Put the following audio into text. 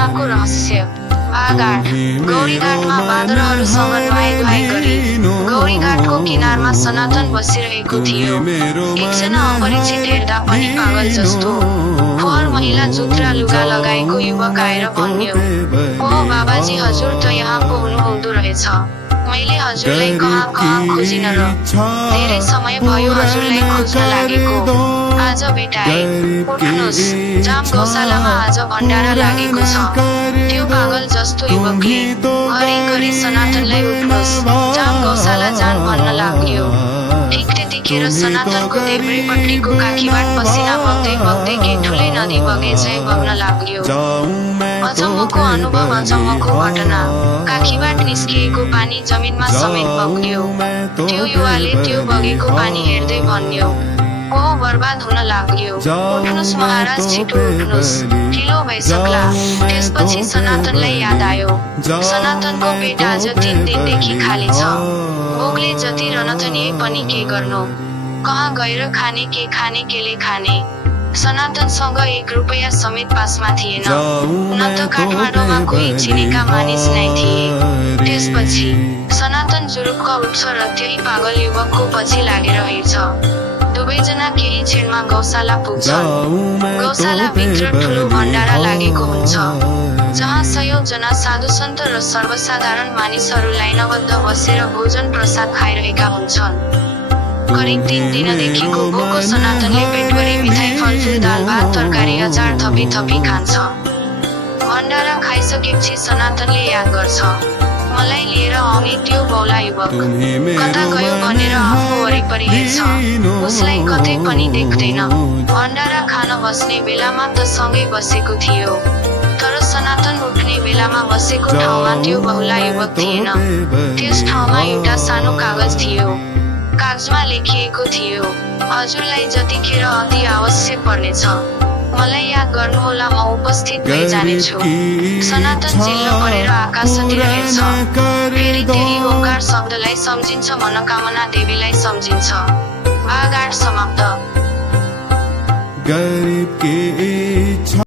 साधनाको रहस्य। भाग 8। गौरीघाटमा बाँदरहरूसँग नुहाई गरी गौरीघाटको किनारमा सनातन बसिरहेको थियो। एकजना अपरिचित हेर्दा पनि पागल जस्तो फोहोर महिला जुत्रा लुगा लगाएको युवक आएर भन्यो, "ओ बाबाजी, हजुर त यहाँ पो हुनुहुँदो रहेछ। मैले हजुरलाई कहाँ खोजिन र धेरै समय भयो हजुरलाई खोज्न लागेको। आज भेटाए। उठ्नुहोस्, जाम गौशालामा आज भण्डारा लागेको छ।" त्यो पागल जस्तो युवकले घरी सनातनलाई "उठ्नुहोस्, जाम गौशाला जान" भन्न लाग्यो। ठिक त्यतिखेर सनातनको देब्रेपट्टिको काखीबाट पसिना बग्दै के ठुलै नदी बगे झै बग्न लाग्यो। अचम्मको अनुभव, अचम्मको घटना। काखीबाट निस्किएको पानी जमिनमा समेत बग्यो। त्यो युवाले त्यो बगेको पानी हेर्दै भन्यो, "ओह, बर्बाद हुन लाग्यो। उठ्नुहोस् महाराज, छिटो उठ्नुहोस्, ढिलो भइसक्ला।" त्यसपछि सनातनलाई याद आयो, सनातनको पेट आज 3 दिनदेखि खाली छ। भोकले जति रनथनिए पनि के गर्नु, कहाँ गएर खाने, के खाने, केले खाने। सनातनसँग 1 रुपैयाँ समेत पासमा थिएन, न त काठमाडौँमा कोही चिनेका मानिस नै थिए। त्यसपछि सनातन जुरुक्क उठ्छ र त्यही पागल युवकको पछि लागेर हिँड्छ। दुवैजना केही क्षणमा गौशाला पुग्छन्। गौशालाभित्र ठुलो भण्डारा लागेको हुन्छ, जहाँ सयौं जना साधुसन्त र सर्वसाधारण मानिसहरू लाइनबद्ध बसेर भोजन प्रसाद खाइरहेका हुन्छन्। करिब 3 दिनदेखिको भोको सनातनले पेटभरि मिठाई, फलफुल, दाल भात, तरकारी, अचार थपी खान्छ। भण्डारा खाइसकेपछि सनातनले याद गर्छ, मलाई लिएर आउने त्यो बौला युवक कता गयो भनेर आफू वरिपरि हेर्छ, उसलाई कतै पनि देख्दैन। भण्डारा खान बस्ने बेलामा त सँगै बसेको थियो, तर सनातन उठ्ने बेलामा बसेको ठाउँमा त्यो बहुला युवक थिएन। त्यस ठाउँमा एउटा सानो कागज थियो। कागजमा लेखिएको थियो, "हजुरलाई जतिखेर अति आवश्यक पर्नेछ मलाई याद गर्नुहोला, म उपस्थित भइजानेछु।" सनातन चिल्ल परेर आकाशतिर हेर्छ। फेरि त्यही ओंकार शब्दलाई सम्झिन्छ, मनोकामना देवीलाई सम्झिन्छ। भाग 8 समाप्त।